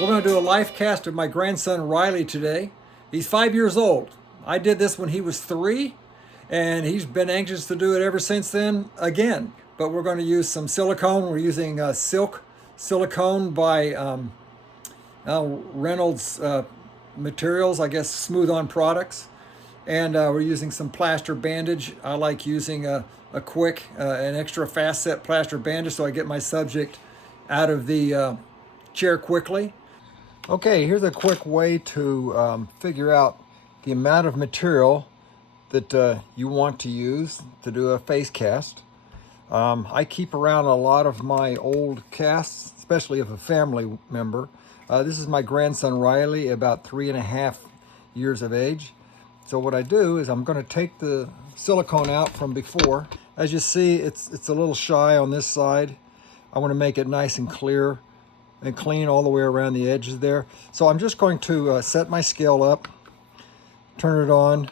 We're going to do a life cast of my grandson Riley today. He's 5 years old. I did this when he was 3, and he's been anxious to do it ever since then again. But we're going to use some silicone. We're using silicone by Reynolds Materials, I guess smooth-on products. And we're using some plaster bandage. I like using an extra fast-set plaster bandage so I get my subject out of the chair quickly. Okay, here's a quick way to figure out the amount of material that you want to use to do a face cast. I keep around a lot of my old casts, especially of a family member. This is my grandson Riley, about 3.5 years of age. So what I do is I'm going to take the silicone out from before. As you see, it's a little shy on this side. I want to make it nice and clear and clean all the way around the edges there. So I'm just going to set my scale up, turn it on,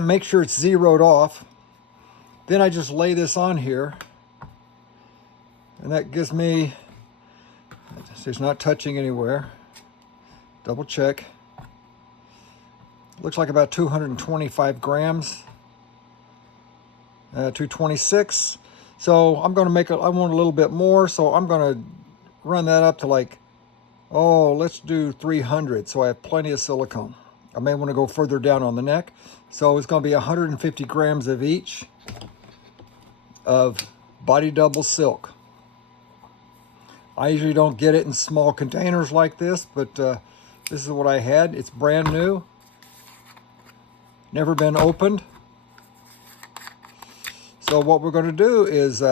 make sure it's zeroed off. Then I just lay this on here, and that gives me, it's not touching anywhere. Double check. Looks like about 225 grams, 226. So I'm going to make it, I want a little bit more, so I'm going to run that up to let's do 300. So I have plenty of silicone. I may want to go further down on the neck. So it's going to be 150 grams of each of body double silk. I usually don't get it in small containers like this, but this is what I had. It's brand new. Never been opened. So what we're going to do is,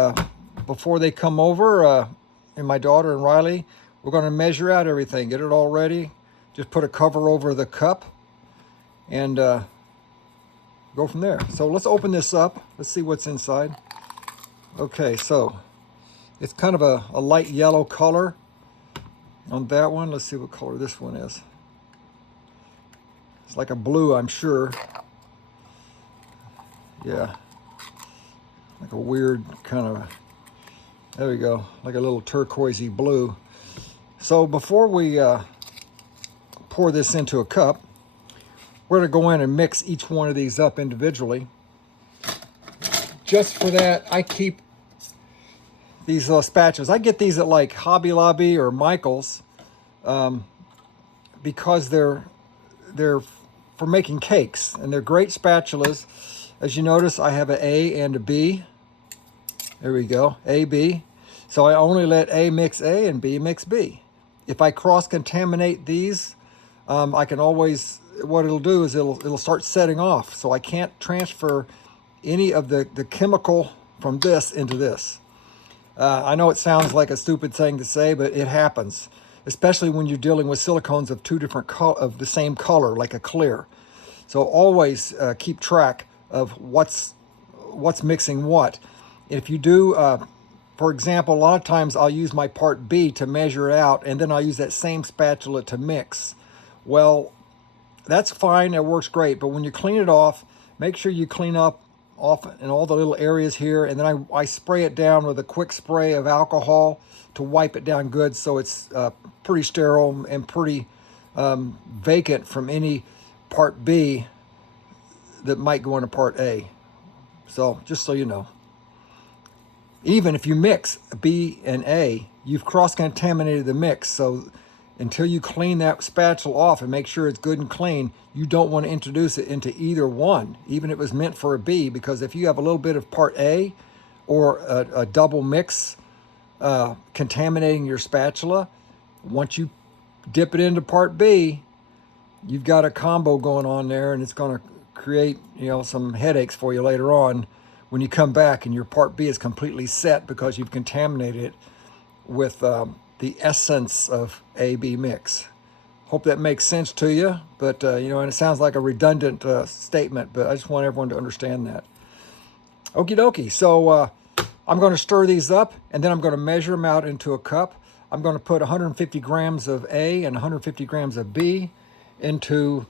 before they come over, and my daughter and Riley, we're going to measure out everything, get it all ready. Just put a cover over the cup and go from there. So let's open this up. Let's see what's inside. Okay, so it's kind of a light yellow color on that one. Let's see what color this one is. It's like a blue, I'm sure. Yeah, like a weird kind of, there we go, like a little turquoisey blue. So before we pour this into a cup, we're going to go in and mix each one of these up individually. Just for that, I keep these spatulas. I get these at like Hobby Lobby or Michael's because they're for making cakes, and they're great spatulas. As you notice, I have an A and a B. There we go, A, B. So I only let A mix A and B mix B. If I cross-contaminate these, I can always, what it'll do is it'll start setting off. So I can't transfer any of the chemical from this into this. I know it sounds like a stupid thing to say, but it happens, especially when you're dealing with silicones of two different of the same color, like a clear. So always keep track of what's mixing what. If you do, for example, a lot of times I'll use my part B to measure it out, and then I'll use that same spatula to mix. Well, that's fine, it works great, but when you clean it off, make sure you clean up off in all the little areas here, and then I spray it down with a quick spray of alcohol to wipe it down good, so it's pretty sterile and pretty vacant from any part B that might go into part A. So just so you know. Even if you mix B and A, you've cross-contaminated the mix. So until you clean that spatula off and make sure it's good and clean, you don't want to introduce it into either one, even if it was meant for a B, because if you have a little bit of part A or a double mix contaminating your spatula, once you dip it into part B, you've got a combo going on there, and it's going to create, some headaches for you later on when you come back and your part B is completely set because you've contaminated it with the essence of A-B mix. Hope that makes sense to you, but and it sounds like a redundant statement, but I just want everyone to understand that. Okie dokie, so I'm going to stir these up, and then I'm going to measure them out into a cup. I'm going to put 150 grams of A and 150 grams of B into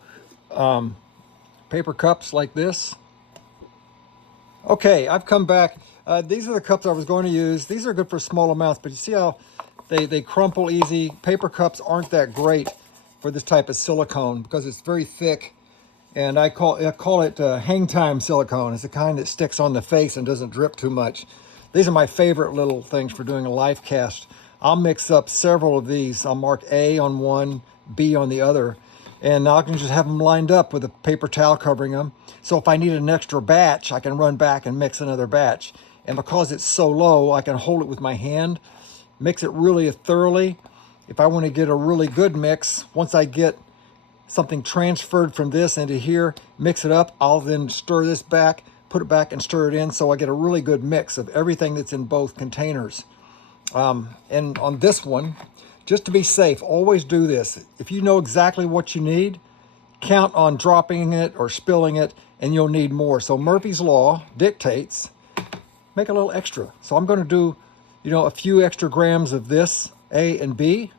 paper cups like this. Okay, I've come back. These are the cups I was going to use. These are good for small amounts, but you see how They crumple easy. Paper cups aren't that great for this type of silicone because it's very thick. And I call it hang time silicone. It's the kind that sticks on the face and doesn't drip too much. These are my favorite little things for doing a life cast. I'll mix up several of these. I'll mark A on one, B on the other, and I can just have them lined up with a paper towel covering them. So if I need an extra batch, I can run back and mix another batch. And because it's so low, I can hold it with my hand, mix it really thoroughly. If I want to get a really good mix, once I get something transferred from this into here, mix it up, I'll then stir this back, put it back and stir it in so I get a really good mix of everything that's in both containers. And on this one, just to be safe, always do this. If you know exactly what you need, count on dropping it or spilling it and you'll need more. So Murphy's Law dictates, make a little extra. So I'm going to do, a few extra grams of this, A and B.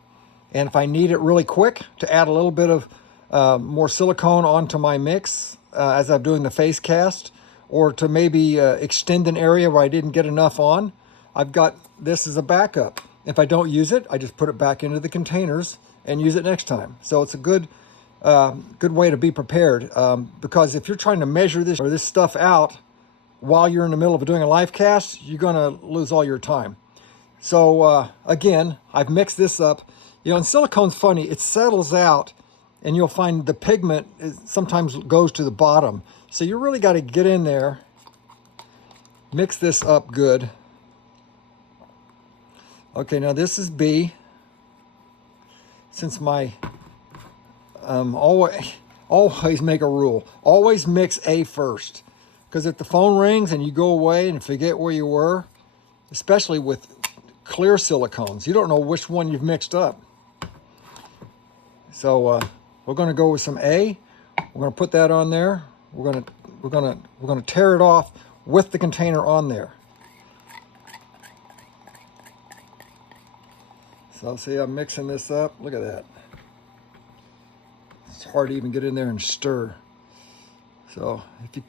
And if I need it really quick to add a little bit of more silicone onto my mix as I'm doing the face cast, or to maybe extend an area where I didn't get enough on, I've got this as a backup. If I don't use it, I just put it back into the containers and use it next time. So it's a good way to be prepared, because if you're trying to measure this stuff out while you're in the middle of doing a life cast, you're going to lose all your time. So again, I've mixed this up. And silicone's funny, it settles out and you'll find the pigment sometimes goes to the bottom. So you really got to get in there, mix this up good. Okay, now this is B. Since my, always make a rule. Always mix A first. Because if the phone rings and you go away and forget where you were, especially with clear silicones, you don't know which one you've mixed up. So we're going to go with some A. We're going to put that on there. We're going to tear it off with the container on there. So see, I'm mixing this up. Look at that. It's hard to even get in there and stir. So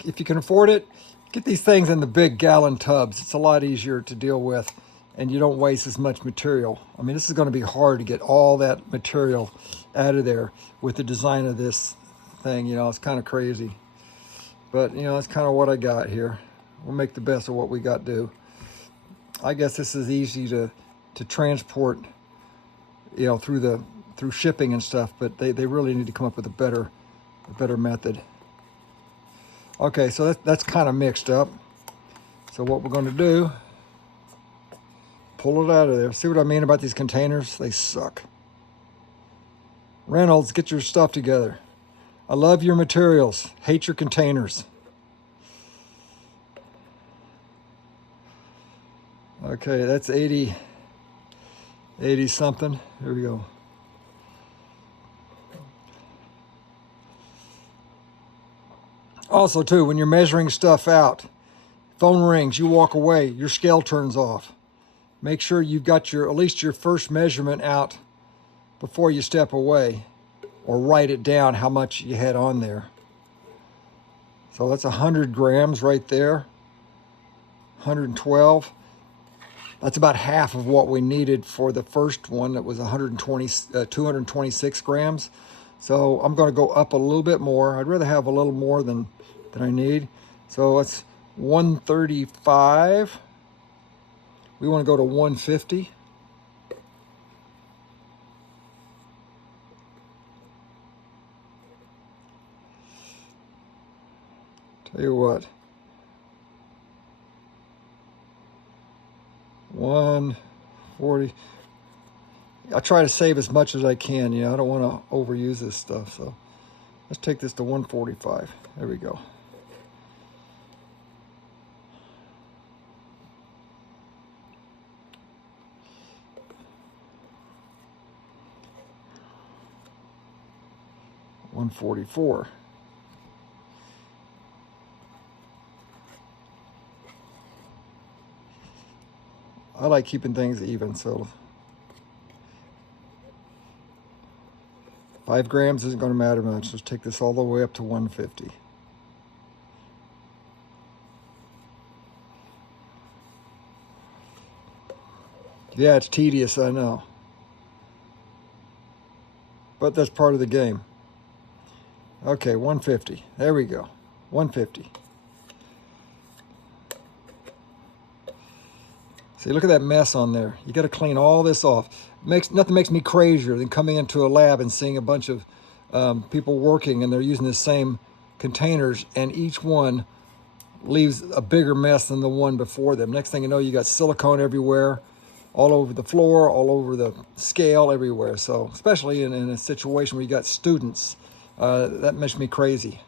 if you can afford it, get these things in the big gallon tubs. It's a lot easier to deal with, and you don't waste as much material. I mean, this is going to be hard to get all that material out of there with the design of this thing. It's kind of crazy. But, that's kind of what I got here. We'll make the best of what we got to do. I guess this is easy to transport, through shipping and stuff, but they really need to come up with a better method. Okay, so that's kind of mixed up. So what we're going to do, pull it out of there. See what I mean about these containers? They suck. Reynolds, get your stuff together. I love your materials. Hate your containers. Okay, that's 80 something. Here we go. Also, too, when you're measuring stuff out, phone rings, you walk away, your scale turns off. Make sure you've got at least your first measurement out before you step away, or write it down how much you had on there. So that's 100 grams right there, 112. That's about half of what we needed for the first one that was 226 grams. So I'm going to go up a little bit more. I'd rather have a little more than I need. So it's 135. We want to go to 150. Tell you what. 140. I try to save as much as I can. I don't want to overuse this stuff. So let's take this to 145. There we go. $144. I like keeping things even, so 5 grams isn't going to matter much. Let's take this all the way up to 150. Yeah, it's tedious, I know. but that's part of the game. Okay, 150. There we go. 150. See, look at that mess on there. You got to clean all this off. Nothing makes me crazier than coming into a lab and seeing a bunch of people working, and they're using the same containers, and each one leaves a bigger mess than the one before them. Next thing you know, you got silicone everywhere, all over the floor, all over the scale, everywhere. So especially in a situation where you got students, that makes me crazy.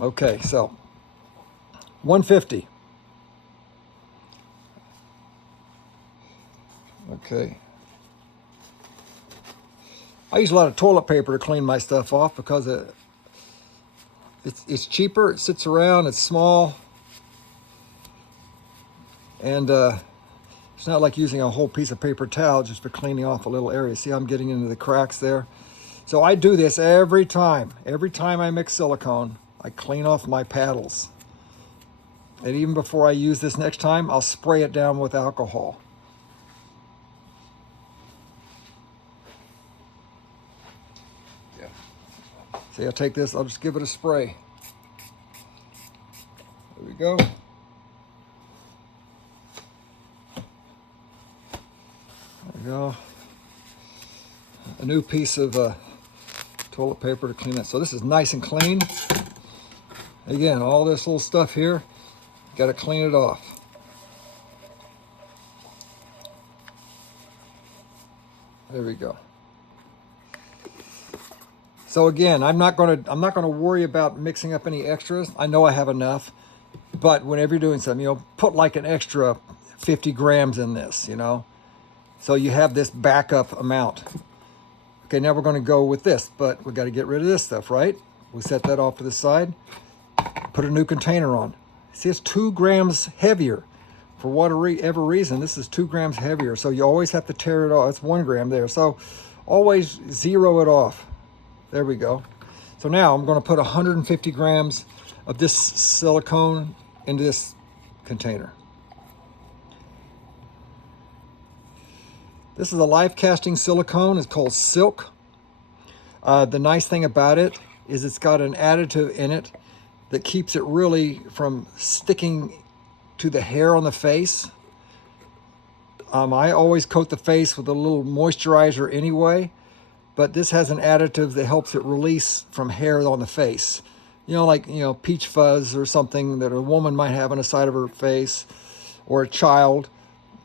Okay, so 150. Okay. I use a lot of toilet paper to clean my stuff off because it's cheaper, it sits around, it's small, and it's not like using a whole piece of paper towel just for cleaning off a little area. See, I'm getting into the cracks there. So I do this every time. Every time I mix silicone, I clean off my paddles. And even before I use this next time, I'll spray it down with alcohol. See, I'll take this, I'll just give it a spray. There we go. There we go. A new piece of toilet paper to clean it. So this is nice and clean. Again, all this little stuff here, got to clean it off. There we go. So again, I'm not going to worry about mixing up any extras. I know I have enough, but whenever you're doing something, put like an extra 50 grams in this, so you have this backup amount. Okay, now we're going to go with this, but we got to get rid of this stuff, right? We set that off to the side, put a new container on. See, it's 2 grams heavier. For whatever reason, this is 2 grams heavier, so you always have to tear it off. It's 1 gram there, so always zero it off. There we go. So now I'm going to put 150 grams of this silicone into this container. This is a life casting silicone. It's called Silk. The nice thing about it is it's got an additive in it that keeps it really from sticking to the hair on the face. I always coat the face with a little moisturizer anyway, but this has an additive that helps it release from hair on the face. Like peach fuzz or something that a woman might have on the side of her face, or a child,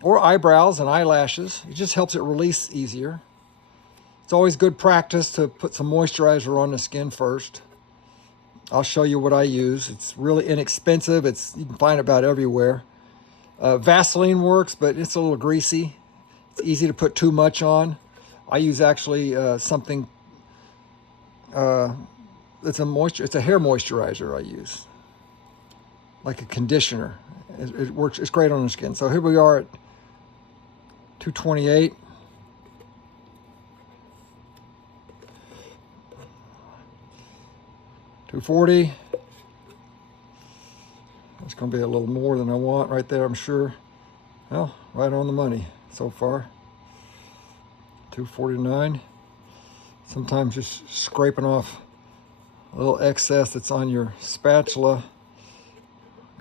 or eyebrows and eyelashes. It just helps it release easier. It's always good practice to put some moisturizer on the skin first. I'll show you what I use. It's really inexpensive. You can find it about everywhere. Vaseline works, but it's a little greasy. It's easy to put too much on. I use actually something, it's a hair moisturizer I use, like a conditioner. It works, it's great on the skin. So here we are at 228. $240. It's going to be a little more than I want right there, I'm sure. Well, right on the money so far. $249. Sometimes just scraping off a little excess that's on your spatula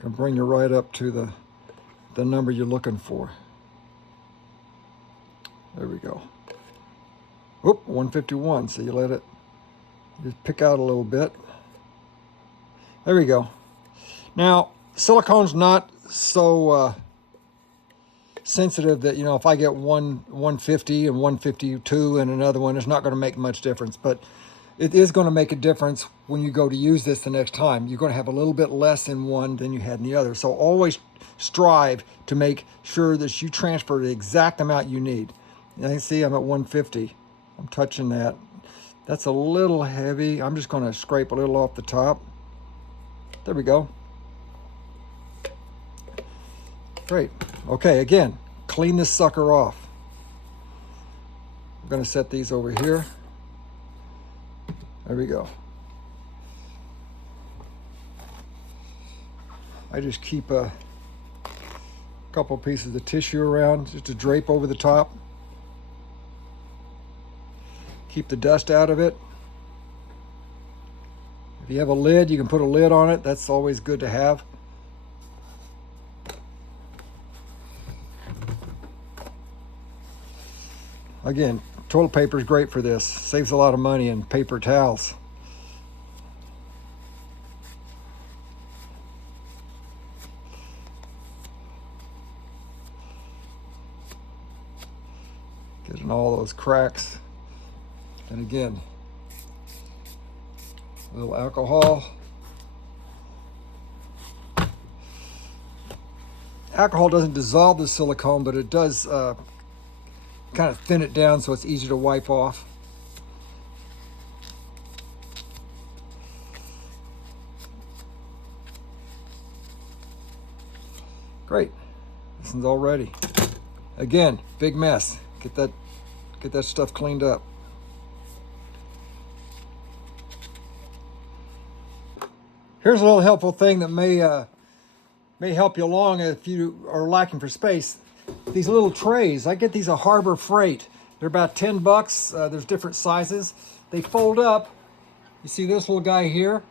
can bring you right up to the number you're looking for. There we go. Oop, 151. So you let it just pick out a little bit. There we go. Now, silicone's not so sensitive that, if I get 150 and 152 and another one, it's not going to make much difference. But it is going to make a difference when you go to use this the next time. You're going to have a little bit less in one than you had in the other. So always strive to make sure that you transfer the exact amount you need. You can see I'm at 150. I'm touching that. That's a little heavy. I'm just going to scrape a little off the top. There we go. Great. Okay, again, clean this sucker off. I'm going to set these over here. There we go. I just keep a couple pieces of tissue around just to drape over the top. keep the dust out of it. If you have a lid, you can put a lid on it. That's always good to have. Again, toilet paper is great for this. Saves a lot of money in paper towels. Getting all those cracks. And again, a little alcohol. Alcohol doesn't dissolve the silicone, but it does kind of thin it down so it's easy to wipe off. Great. This one's all ready. Again, big mess. Get that stuff cleaned up. Here's a little helpful thing that may help you along if you are lacking for space. These little trays, I get these at Harbor Freight. They're about 10 bucks. There's different sizes. They fold up. You see this little guy here?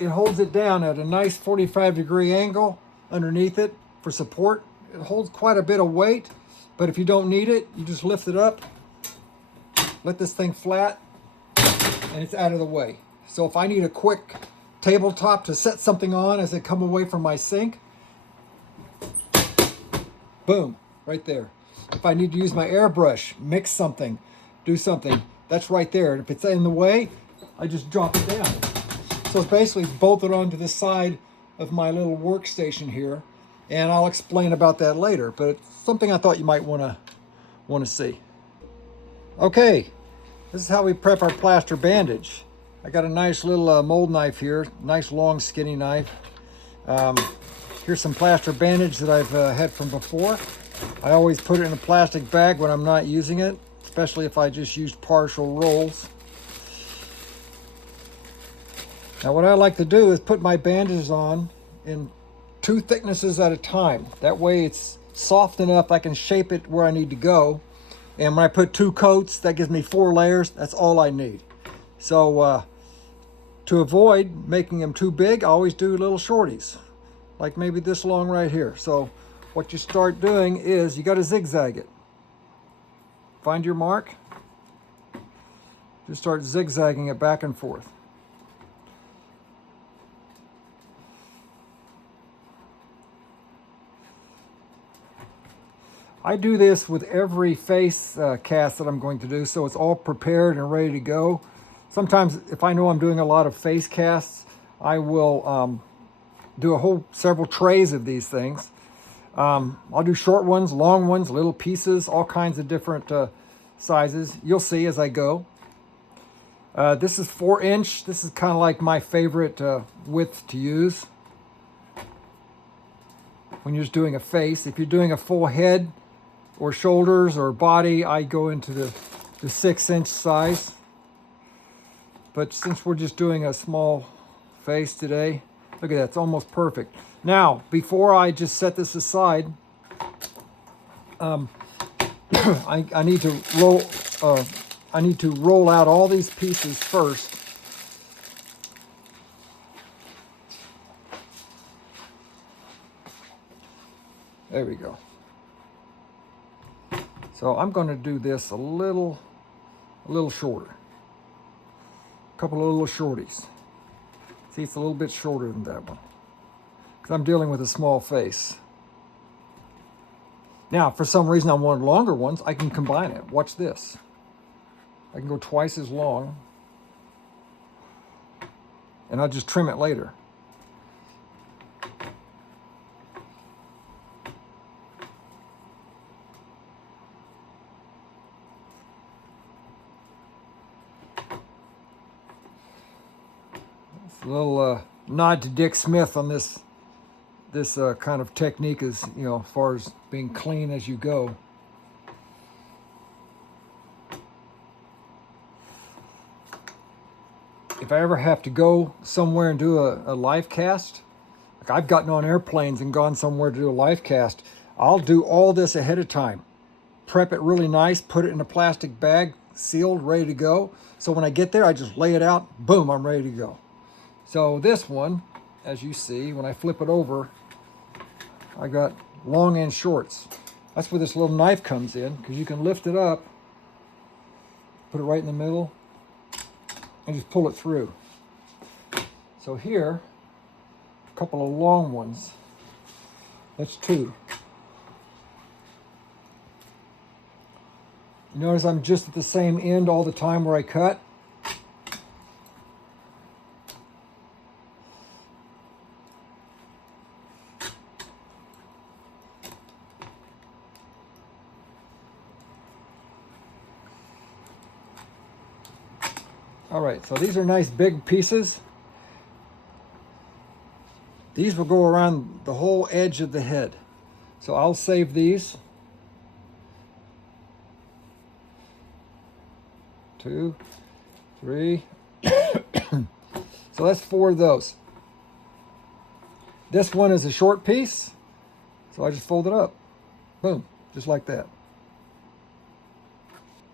It holds it down at a nice 45-degree angle underneath it for support. It holds quite a bit of weight, but if you don't need it, you just lift it up, let this thing flat, and it's out of the way. So if I need a quick tabletop to set something on as I come away from my sink, boom, right there. If I need to use my airbrush, mix something, do something, that's right there. And if it's in the way, I just drop it down. So it's basically bolted onto the side of my little workstation here, and I'll explain about that later, but it's something I thought you might want to see. Okay, this is how we prep our plaster bandage. I got a nice little mold knife here, nice long skinny knife. Here's some plaster bandage that I've had from before. I always put it in a plastic bag when I'm not using it, especially if I just used partial rolls. Now what I like to do is put my bandages on in 2 thicknesses at a time. That way it's soft enough I can shape it where I need to go. And when I put 2 coats, that gives me 4 layers. That's all I need. So to avoid making them too big, I always do little shorties, like maybe this long right here. So what you start doing is you got to zigzag it. Find your mark. Just start zigzagging it back and forth. I do this with every face cast that I'm going to do, so it's all prepared and ready to go. Sometimes if I know I'm doing a lot of face casts, I will do several trays of these things. I'll do short ones, long ones, little pieces, all kinds of different sizes. You'll see as I go. This is 4-inch. This is kind of like my favorite width to use when you're just doing a face. If you're doing a full head or shoulders or body, I go into the 6-inch size. But since we're just doing a small face today, look at that, it's almost perfect. Now, before I just set this aside, I need to roll out all these pieces first. There we go. So I'm going to do this a little shorter. A couple of little shorties. See, it's a little bit shorter than that one, because I'm dealing with a small face. Now, for some reason I wanted longer ones, I can combine it. Watch this. I can go twice as long, and I'll just trim it later. A little nod to Dick Smith on this kind of technique, is, you know, as far as being clean as you go. If I ever have to go somewhere and do a live cast, like I've gotten on airplanes and gone somewhere to do a live cast, I'll do all this ahead of time. prep it really nice, put it in a plastic bag, sealed, ready to go. So when I get there, I just lay it out, boom, I'm ready to go. So this one, as you see, when I flip it over, I got long and shorts. That's where this little knife comes in, because you can lift it up, put it right in the middle, and just pull it through. So here, a couple of long ones. That's two. You notice I'm just at the same end all the time where I cut. All right, so these are nice big pieces. These will go around the whole edge of the head. So I'll save these. 2, 3. So that's 4 of those. This one is a short piece, so I just fold it up. Boom, just like that.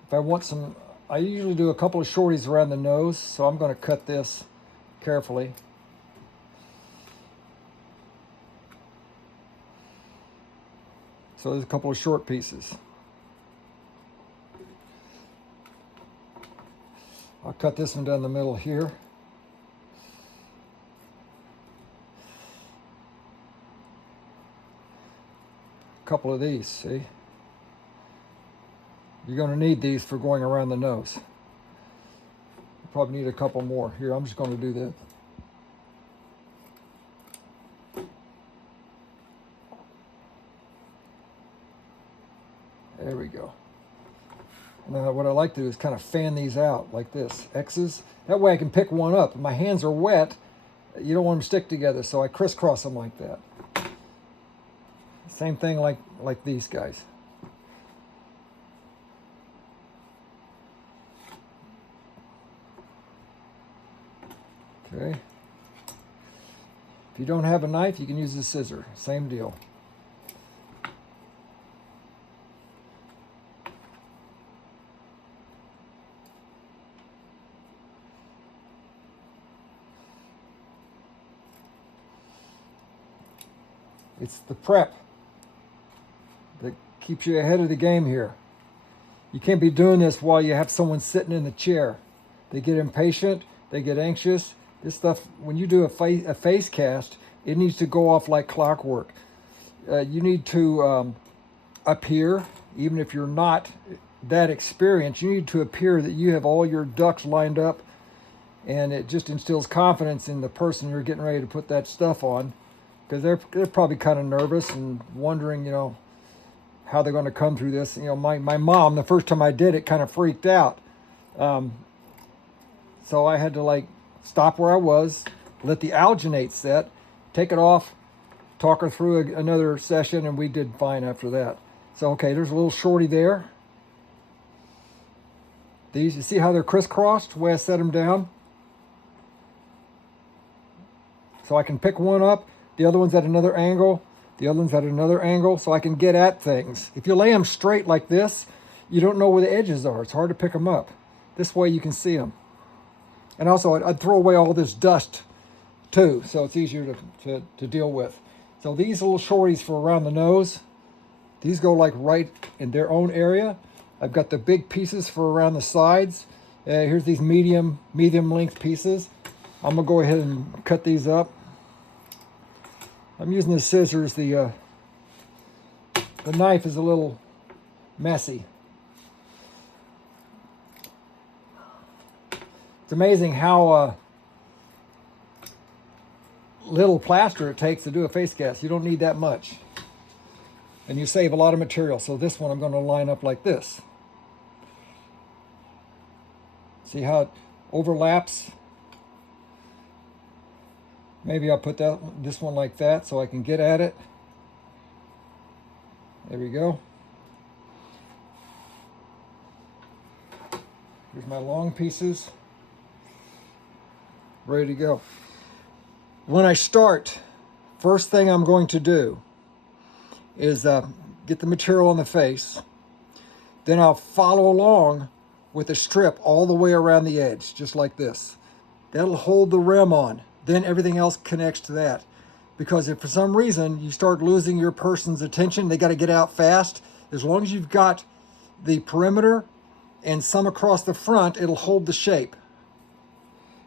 If I want some, I usually do a couple of shorties around the nose, so I'm going to cut this carefully. So there's a couple of short pieces. I'll cut this one down the middle here. A couple of these, see? You're going to need these for going around the nose. You probably need a couple more. Here, I'm just going to do that. There we go. Now what I like to do is kind of fan these out like this, X's. That way I can pick one up. If my hands are wet, you don't want them to stick together, so I crisscross them like that. Same thing like these guys. Okay. If you don't have a knife, you can use a scissor. Same deal. It's the prep that keeps you ahead of the game here. You can't be doing this while you have someone sitting in the chair. They get impatient, they get anxious. This stuff, when you do a face cast, it needs to go off like clockwork. You need to appear, even if you're not that experienced, you need to appear that you have all your ducks lined up, and it just instills confidence in the person you're getting ready to put that stuff on, because they're probably kind of nervous and wondering, how they're going to come through this. My mom, the first time I did it, kind of freaked out. So I had to stop where I was, let the alginate set, take it off, talk her through another session, and we did fine after that. So, okay, there's a little shorty there. These, you see how they're crisscrossed, the way I set them down? So I can pick one up, the other one's at another angle, the other one's at another angle, so I can get at things. If you lay them straight like this, you don't know where the edges are. It's hard to pick them up. This way you can see them. And also, I'd throw away all this dust too, so it's easier to deal with. So these little shorties for around the nose, these go right in their own area. I've got the big pieces for around the sides. Here's these medium length pieces. I'm gonna go ahead and cut these up. I'm using the scissors. The knife is a little messy. It's amazing how little plaster it takes to do a face cast. You don't need that much. And you save a lot of material. So this one I'm going to line up like this. See how it overlaps? Maybe I'll put this one like that so I can get at it. There we go. Here's my long pieces. Ready to go. When I start, first thing I'm going to do is get the material on the face. Then I'll follow along with a strip all the way around the edge, just like this. That'll hold the rim on. Then everything else connects to that. Because if for some reason you start losing your person's attention, they got to get out fast, as long as you've got the perimeter and some across the front, it'll hold the shape.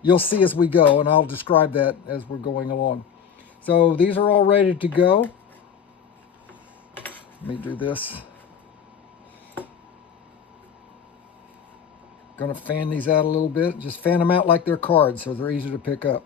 You'll see as we go, and I'll describe that as we're going along. So these are all ready to go. Let me do this. Gonna fan these out a little bit. Just fan them out like they're cards so they're easy to pick up.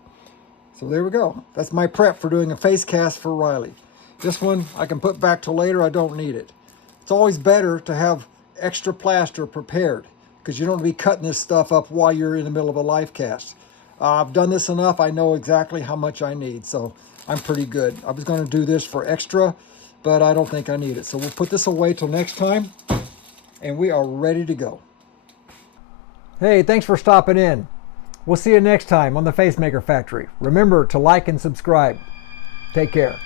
So there we go. That's my prep for doing a face cast for Riley. This one I can put back till later. I don't need it. It's always better to have extra plaster prepared because you don't want to be cutting this stuff up while you're in the middle of a life cast. I've done this enough. I know exactly how much I need, so I'm pretty good. I was going to do this for extra, but I don't think I need it. So we'll put this away till next time, and we are ready to go. Hey, thanks for stopping in. We'll see you next time on the FaceMaker Factory. Remember to like and subscribe. Take care.